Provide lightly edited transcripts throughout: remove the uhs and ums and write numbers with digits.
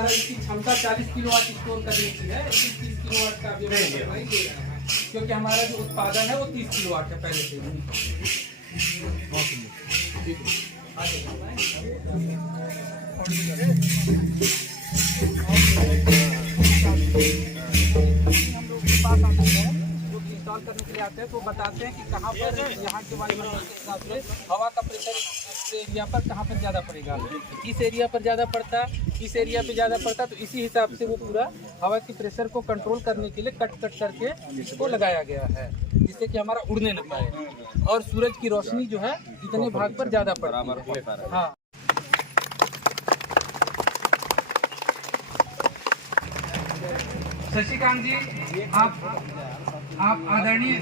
हमारा इसकी क्षमता 40 किलोवाट स्टोर करने की है, 30 किलोवाट का अभी नहीं दे रहा है, क्योंकि हमारा जो उत्पादन है वो 30 किलोवाट है पहले से ही। इंस्टॉल करने के लिए आते हैं तो बताते हैं कि कहाँ पर यहाँ के वायुमंडल के हिसाब से हवा का प्रेशर इस एरिया पर कहाँ पर ज़्यादा पड़ेगा, इस एरिया पर ज़्यादा पड़ता, इस एरिया पे ज़्यादा पड़ता, तो इसी हिसाब से वो पूरा हवा की प्रेशर को कंट्रोल करने के लिए कट करके इसको लगाया गया है, जिससे कि हमारा उड़ने न पाए और सूरज की रोशनी जो है इतने भाग पर ज़्यादा पड़ती है। हाँ, शशिकांत जी, आप आदरणीय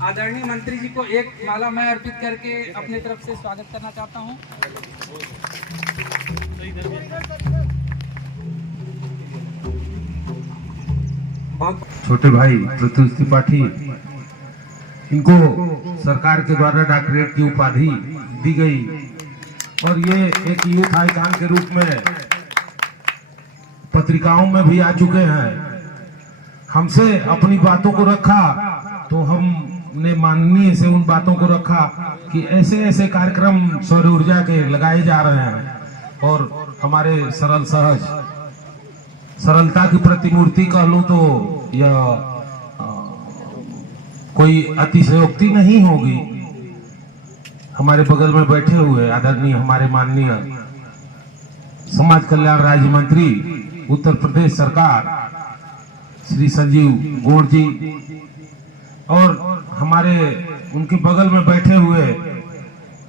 आदरणीय मंत्री जी को एक माला मैं अर्पित करके अपने तरफ से स्वागत करना चाहता हूं। छोटे भाई प्रत्युष त्रिपाठी, इनको सरकार के द्वारा डॉक्टरेट की उपाधि दी गई और ये एक यूथ आइकॉन के रूप में पत्रिकाओं में भी आ चुके हैं। हमसे अपनी बातों को रखा तो हमने माननीय से उन बातों को रखा कि ऐसे ऐसे कार्यक्रम सौर ऊर्जा के लगाए जा रहे हैं और हमारे सरल सहज सरलता की प्रतिमूर्ति कह लो तो यह कोई अतिशयोक्ति नहीं होगी। हमारे बगल में बैठे हुए आदरणीय हमारे माननीय समाज कल्याण राज्य मंत्री उत्तर प्रदेश सरकार श्री संजीव गौड़ जी और हमारे उनके बगल में बैठे हुए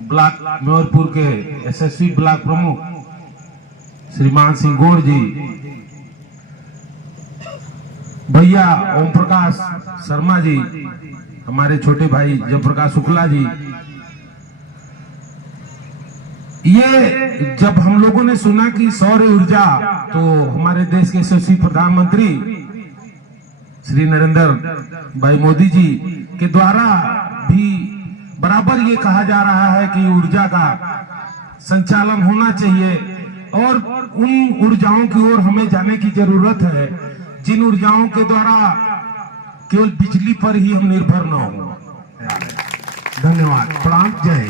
ब्लॉक मेयरपुर के एसएससी ब्लॉक प्रमुख श्रीमान सिंह गौड़ जी, भैया ओम प्रकाश शर्मा जी, हमारे छोटे भाई जयप्रकाश शुक्ला जी। ये जब हम लोगों ने सुना कि सौर ऊर्जा, तो हमारे देश के यशस्वी प्रधानमंत्री श्री नरेंद्र भाई मोदी जी के द्वारा भी बराबर ये कहा जा रहा है कि ऊर्जा का संचालन होना चाहिए और उन ऊर्जाओं की ओर हमें जाने की जरूरत है जिन ऊर्जाओं के द्वारा केवल बिजली पर ही हम निर्भर न हो। धन्यवाद, प्रणाम, जय।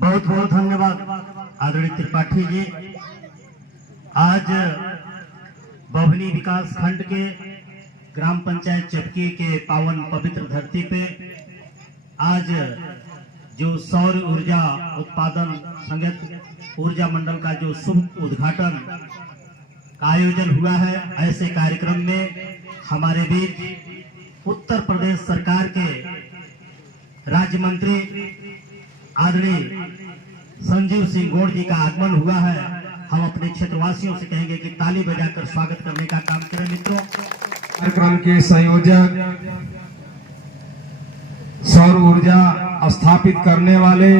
बहुत बहुत धन्यवाद आदरणीय त्रिपाठी जी। आज बभनी विकास खंड के ग्राम पंचायत चपकी के पावन पवित्र धरती पे आज जो सौर ऊर्जा उत्पादन संयंत्र ऊर्जा मंडल का जो शुभ उद्घाटन का आयोजन हुआ है, ऐसे कार्यक्रम में हमारे बीच उत्तर प्रदेश सरकार के राज्य मंत्री आदरणीय संजीव सिंह गौड़ जी का आगमन हुआ है। हम अपने क्षेत्रवासियों से कहेंगे कि ताली बजाकर स्वागत करने का काम करें। मित्रों, कार्यक्रम के संयोजक, सौर ऊर्जा स्थापित करने वाले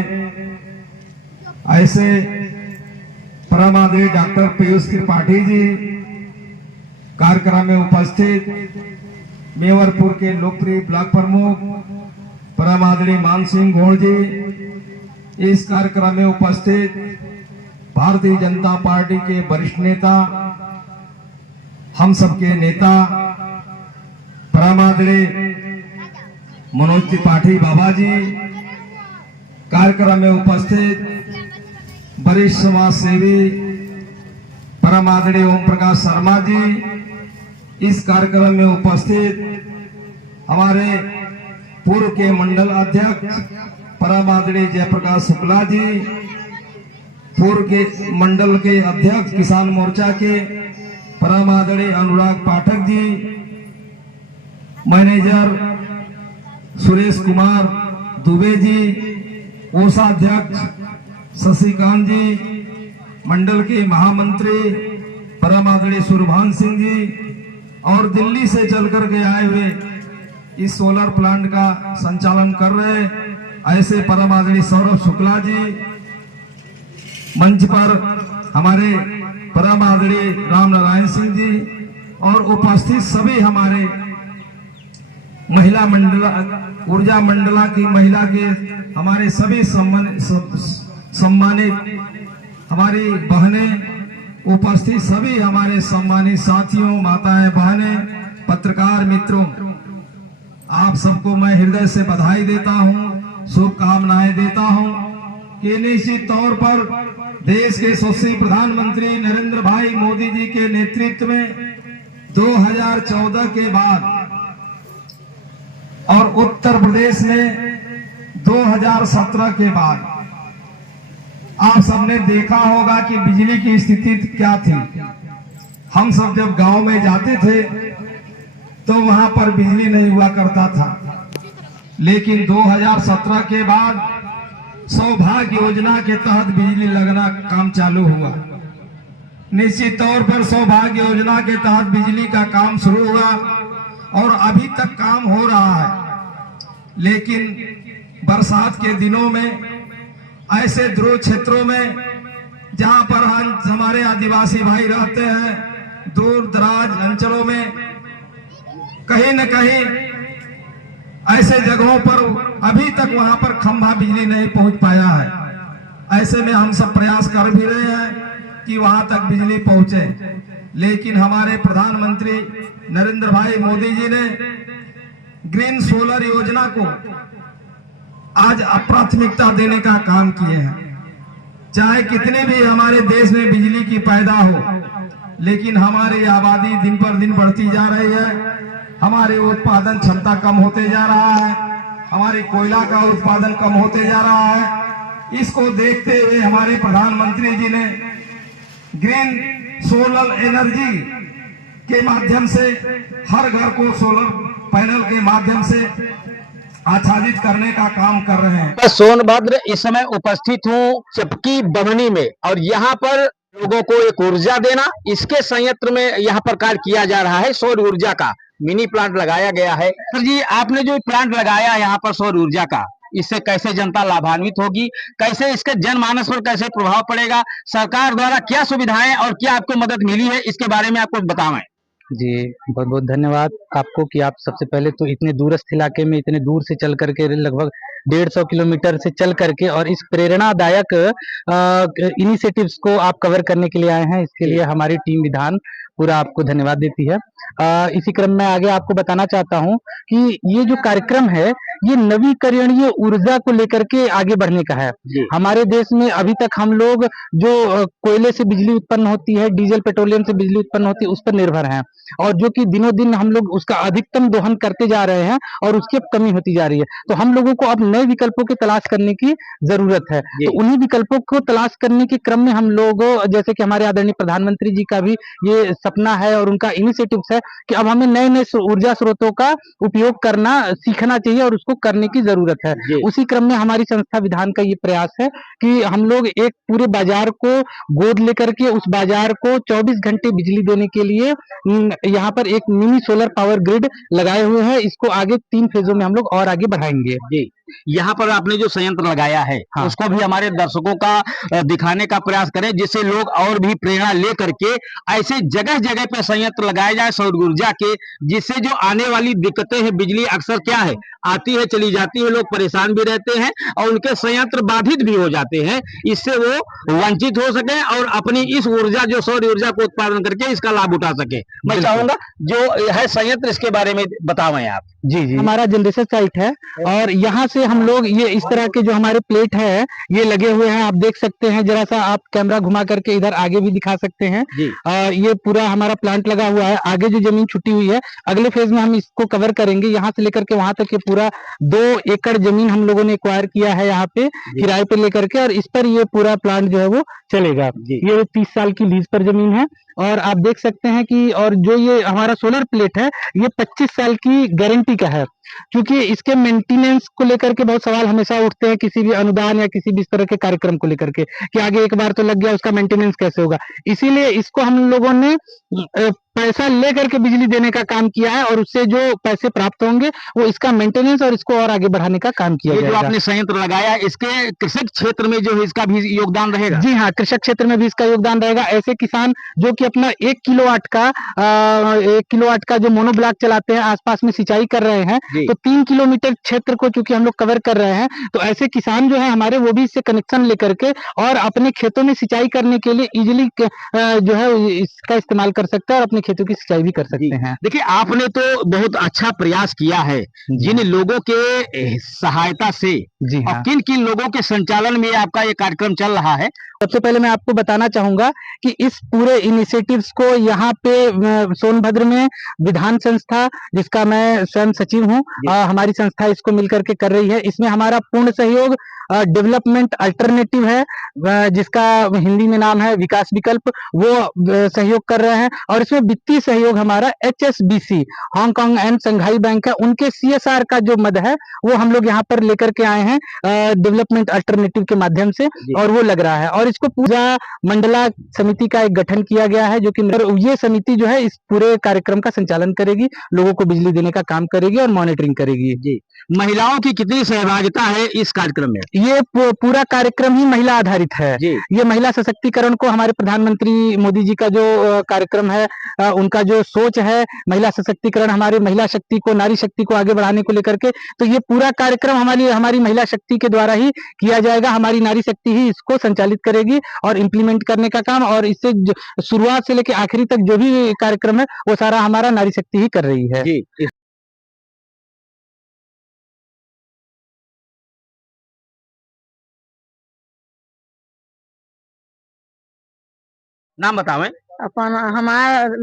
ऐसे परम आदरणीय डॉक्टर पीयूष त्रिपाठी जी, कार्यक्रम में उपस्थित मेवरपुर के लोकप्रिय ब्लॉक प्रमुख परम आदरणीय मान सिंह गौड़ जी, इस कार्यक्रम में उपस्थित भारतीय जनता पार्टी के वरिष्ठ नेता, हम सबके नेता परम आदरणीय मनोज त्रिपाठी बाबा जी, कार्यक्रम में उपस्थित वरिष्ठ समाज सेवी परम आदरणीय ओम प्रकाश शर्मा जी, इस कार्यक्रम में उपस्थित हमारे पूर्व के मंडल अध्यक्ष परम आदरणीय जयप्रकाश शुक्ला जी, पूर्व के मंडल के अध्यक्ष किसान मोर्चा के परम आदरणीय अनुराग पाठक जी, मैनेजर सुरेश कुमार दुबे जी, कोषाध्यक्ष शशिकांत जी, मंडल के महामंत्री परम आदरणीय सुरभान सिंह जी और दिल्ली से चलकर के आए हुए इस सोलर प्लांट का संचालन कर रहे ऐसे परम आदरणीय सौरभ शुक्ला जी, मंच पर हमारे परम आदरणीय राम नारायण सिंह जी और उपस्थित सभी हमारे महिला मंडला ऊर्जा मंडला की महिला के हमारे सभी सम्मानित हमारी बहनें उपस्थित, सभी हमारे सम्मानित साथियों, माताएं, बहनें, पत्रकार मित्रों, आप सबको मैं हृदय से बधाई देता हूं, शुभकामनाएं देता हूं कि निश्चित तौर पर देश के यशस्वी प्रधानमंत्री नरेंद्र भाई मोदी जी के नेतृत्व में 2014 के बाद और उत्तर प्रदेश में 2017 के बाद आप सबने देखा होगा कि बिजली की स्थिति क्या थी। हम सब जब गांव में जाते थे तो वहां पर बिजली नहीं हुआ करता था, लेकिन 2017 के बाद सौभाग्य योजना के तहत बिजली लगना काम चालू हुआ। निश्चित तौर पर सौभाग्य योजना के तहत बिजली का काम शुरू हुआ और अभी तक काम हो रहा है, लेकिन बरसात के दिनों में ऐसे ध्रुव क्षेत्रों में जहां पर हमारे आदिवासी भाई रहते हैं, दूर दराज अंचलों में कहीं न कहीं ऐसे जगहों पर अभी तक वहां पर खंभा बिजली नहीं पहुंच पाया है। ऐसे में हम सब प्रयास कर भी रहे हैं कि वहां तक बिजली पहुंचे, लेकिन हमारे प्रधानमंत्री नरेंद्र भाई मोदी जी ने ग्रीन सोलर योजना को आज प्राथमिकता देने का काम किए हैं। चाहे कितने भी हमारे देश में बिजली की पैदा हो, लेकिन हमारी आबादी दिन पर दिन बढ़ती जा रही है, हमारे उत्पादन क्षमता कम होते जा रहा है, हमारी कोयला का उत्पादन कम होते जा रहा है। इसको देखते हुए हमारे प्रधानमंत्री जी ने ग्रीन सोलर एनर्जी के माध्यम से हर घर को सोलर पैनल के माध्यम से आच्छादित करने का काम कर रहे हैं। मैं सोनभद्र इस समय उपस्थित हूँ चपकी बभनी में, और यहाँ पर लोगों को एक ऊर्जा देना, इसके संयंत्र में यहाँ पर कार्य किया जा रहा है। सौर ऊर्जा का मिनी प्लांट लगाया गया है। सर जी, आपने जो प्लांट लगाया है यहाँ पर सौर ऊर्जा का, इससे कैसे जनता लाभान्वित होगी, कैसे इसके जनमानस पर कैसे प्रभाव पड़ेगा, सरकार द्वारा क्या सुविधाएं और क्या आपको मदद मिली है, इसके बारे में आप कुछ बताएं। जी बहुत बहुत धन्यवाद आपको कि आप सबसे पहले तो इतने दूरस्थ इलाके में इतने दूर से चल करके लगभग 150 किलोमीटर से चल करके और इस प्रेरणादायक इनिशिएटिव्स को आप कवर करने के लिए आए हैं। इसके लिए हमारी टीम विधान पूरा आपको धन्यवाद देती है। इसी क्रम में आगे आपको बताना चाहता हूं कि ये जो कार्यक्रम है ये नवीकरणीय ऊर्जा को लेकर के आगे बढ़ने का है। हमारे देश में अभी तक हम लोग जो कोयले से बिजली उत्पन्न होती है, डीजल पेट्रोलियम से बिजली उत्पन्न होती है, उस पर निर्भर हैं, और जो कि दिनों दिन हम लोग उसका अधिकतम दोहन करते जा रहे हैं और उसकी अब कमी होती जा रही है। तो हम लोगों को अब नए विकल्पों की तलाश करने की जरूरत है। तो उन्हीं विकल्पों को तलाश करने के क्रम में हम लोग, जैसे कि हमारे आदरणीय प्रधानमंत्री जी का भी ये सपना है और उनका इनिशिएटिव है कि अब हमें नए नए ऊर्जा स्रोतों का उपयोग करना सीखना चाहिए और उसको करने की जरूरत है। उसी क्रम में हमारी संस्था विधान का ये प्रयास है कि हम लोग एक पूरे बाजार को गोद लेकर के उस बाजार को 24 घंटे बिजली देने के लिए यहाँ पर एक मिनी सोलर पावर ग्रिड लगाए हुए हैं। इसको आगे 3 फेजों में हम लोग और आगे बढ़ाएंगे। जी, यहाँ पर आपने जो संयंत्र लगाया है, हाँ, उसको भी हमारे दर्शकों का दिखाने का प्रयास करें, जिससे लोग और भी प्रेरणा ले करके ऐसे जगह जगह पे संयंत्र लगाए जाए सौर ऊर्जा के, जिससे जो आने वाली दिक्कतें हैं, बिजली अक्सर क्या है आती है चली जाती है, लोग परेशान भी रहते हैं और उनके संयंत्र बाधित भी हो जाते हैं, इससे वो वंचित हो सके और अपनी इस ऊर्जा जो सौर ऊर्जा को उत्पादन करके इसका लाभ उठा सके। मैं चाहूंगा जो है संयंत्र, इसके बारे में बताएं आप। जी, हमारा जनरेशन साइट है और यहाँ से हम लोग ये इस तरह के जो हमारे प्लेट है ये लगे हुए हैं, आप देख सकते हैं। जरा सा आप कैमरा घुमा करके इधर आगे भी दिखा सकते हैं। ये पूरा हमारा प्लांट लगा हुआ है। आगे जो जमीन छुट्टी हुई है, अगले फेज में हम इसको कवर करेंगे। यहाँ से लेकर के वहां तक ये पूरा 2 एकड़ जमीन हम लोगों ने एक्वायर किया है यहाँ पे किराए पे लेकर के, और इस पर ये पूरा प्लांट जो है वो चलेगा। ये 30 साल की लीज पर जमीन है और आप देख सकते हैं कि और जो ये हमारा सोलर प्लेट है ये 25 साल की गारंटी का है, क्योंकि इसके मेंटेनेंस को लेकर के बहुत सवाल हमेशा उठते हैं किसी भी अनुदान या किसी भी इस तरह के कार्यक्रम को लेकर के कि आगे एक बार तो लग गया उसका मेंटेनेंस कैसे होगा। इसीलिए इसको हम लोगों ने पैसा लेकर के बिजली देने का काम किया है और उससे जो पैसे प्राप्त होंगे वो इसका मेंटेनेंस और इसको और आगे बढ़ाने का काम किया ये जो जाएगा। आपने संयंत्र लगाया है, इसके कृषि क्षेत्र में जो है इसका भी योगदान रहेगा। जी हाँ, कृषि क्षेत्र में भी इसका योगदान रहेगा। ऐसे किसान जो कि अपना 1 किलोवाट का जो मोनोब्लॉक चलाते हैं, आसपास में सिंचाई कर रहे हैं, जी। तो 3 किलोमीटर क्षेत्र को चूंकि हम लोग कवर कर रहे हैं, तो ऐसे किसान जो है हमारे वो भी इससे कनेक्शन लेकर के और अपने खेतों में सिंचाई करने के लिए इजीली जो है इसका इस्तेमाल कर सकते हैं और अपने खेतों की सिंचाई भी कर सकते हैं। देखिए, आपने तो बहुत अच्छा प्रयास किया है जिन लोगों के सहायता से, जी और हाँ। किन किन लोगों के संचालन में आपका ये कार्यक्रम चल रहा है। सबसे पहले मैं आपको बताना चाहूंगा कि इस पूरे इनिशिएटिव्स को यहाँ पे सोनभद्र में विधान संस्था, जिसका मैं स्वयं सचिव हूँ, हमारी संस्था इसको मिलकर के कर रही है। इसमें हमारा पूर्ण सहयोग डेवलपमेंट अल्टरनेटिव है, जिसका हिंदी में नाम है विकास विकल्प, वो सहयोग कर रहे हैं। और इसमें वित्तीय सहयोग हमारा HSBC Hong Kong and Shanghai bank है, उनके CSR का जो मद है वो हम लोग यहाँ पर लेकर के आए हैं डेवलपमेंट अल्टरनेटिव के माध्यम से, और वो लग रहा है। और इसको पूरा मंडला समिति का एक गठन किया गया है, जो कि ये समिति जो है इस पूरे कार्यक्रम का संचालन करेगी, लोगों को बिजली देने का काम करेगी और मॉनिटरिंग करेगी। जी, महिलाओं की कितनी सहभागिता है इस कार्यक्रम में? ये पूरा कार्यक्रम ही महिला आधारित है। जी। ये महिला सशक्तिकरण को हमारे प्रधानमंत्री मोदी जी का जो कार्यक्रम है, उनका जो सोच है महिला सशक्तिकरण, हमारी महिला शक्ति को, नारी शक्ति को आगे बढ़ाने को लेकर के, तो ये पूरा कार्यक्रम हमारी महिला शक्ति के द्वारा ही किया जाएगा। हमारी नारी शक्ति ही इसको संचालित करेगी और इम्प्लीमेंट करने का काम, और इससे शुरुआत से लेकर आखिरी तक जो भी कार्यक्रम है वो सारा हमारा नारी शक्ति ही कर रही है। जी। नाम बतावें। अपन हमार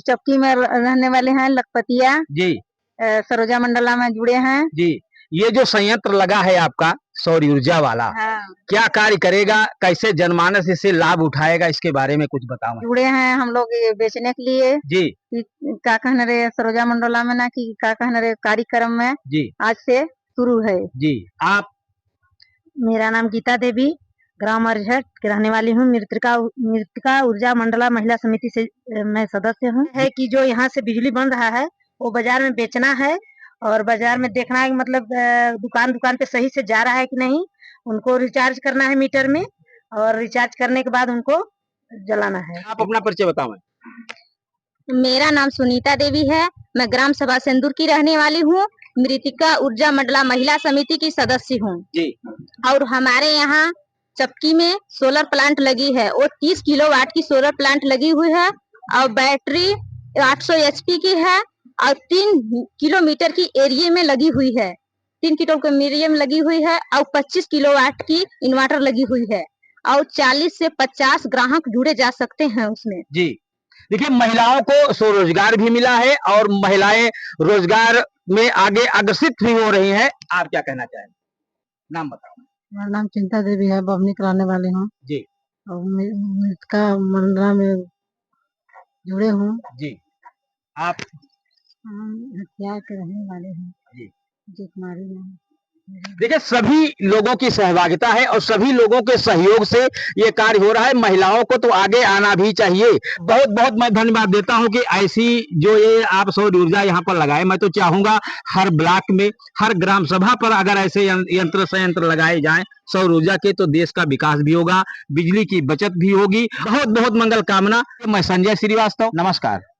चपकी में रहने वाले हैं लखपतिया, जी। सरोजा मंडला में जुड़े हैं। जी, ये जो संयंत्र लगा है आपका सौर ऊर्जा वाला, हाँ। क्या कार्य करेगा, कैसे जनमानस इससे लाभ उठाएगा, इसके बारे में कुछ बताओ। जुड़े हैं हम लोग ये बेचने के लिए। जी। क्या कहने रे सरोजा मंडला में ना कि क्या कहने रे कार्यक्रम में जी। आज से शुरू है। जी। आप? मेरा नाम गीता देवी, ग्राम अरझट की रहने वाली हूँ। मृतिका ऊर्जा मंडला महिला समिति से मैं सदस्य हूँ। है कि जो यहाँ से बिजली बन रहा है वो बाजार में बेचना है, और बाजार में देखना है, मतलब दुकान पे सही से जा रहा है कि नहीं। उनको रिचार्ज करना है मीटर में, और रिचार्ज करने के बाद उनको जलाना है। आप अपना परिचय बताओ। मेरा नाम सुनीता देवी है, मैं ग्राम सभा सेंदूर की रहने वाली हूँ। मृतिका ऊर्जा मंडला महिला समिति की सदस्य हूँ। जी। और हमारे यहाँ चपकी में सोलर प्लांट लगी है, वो 30 किलोवाट की सोलर प्लांट लगी हुई है, और बैटरी 800 HP की है, और 3 किलोमीटर की एरिया में लगी हुई है। 3 किलोमीटर एरिया में लगी हुई है, और 25 किलोवाट की इन्वर्टर लगी हुई है, और 40 से 50 ग्राहक जुड़े जा सकते हैं उसमें। जी। देखिए, महिलाओं को स्वरोजगार भी मिला है और महिलाएं रोजगार में आगे अग्रसित भी हो रही हैं। आप क्या कहना चाहेंगे? नाम बताओ। मेरा नाम चिंता देवी है, बभनी कराने वाले हूँ। जी। और मृतिका मंडला में जुड़े हूँ। जी। आप? हथियार के रहने वाले हैं। जी। जी कुमारी में। देखिए, सभी लोगों की सहभागिता है और सभी लोगों के सहयोग से ये कार्य हो रहा है। महिलाओं को तो आगे आना भी चाहिए। बहुत बहुत मैं धन्यवाद देता हूं कि ऐसी जो ये आप सौर ऊर्जा यहाँ पर लगाए। मैं तो चाहूंगा हर ब्लॉक में, हर ग्राम सभा पर अगर ऐसे यंत्र संयंत्र लगाए जाएं सौर ऊर्जा के, तो देश का विकास भी होगा, बिजली की बचत भी होगी। बहुत बहुत मंगल कामना। मैं संजय श्रीवास्तव, नमस्कार।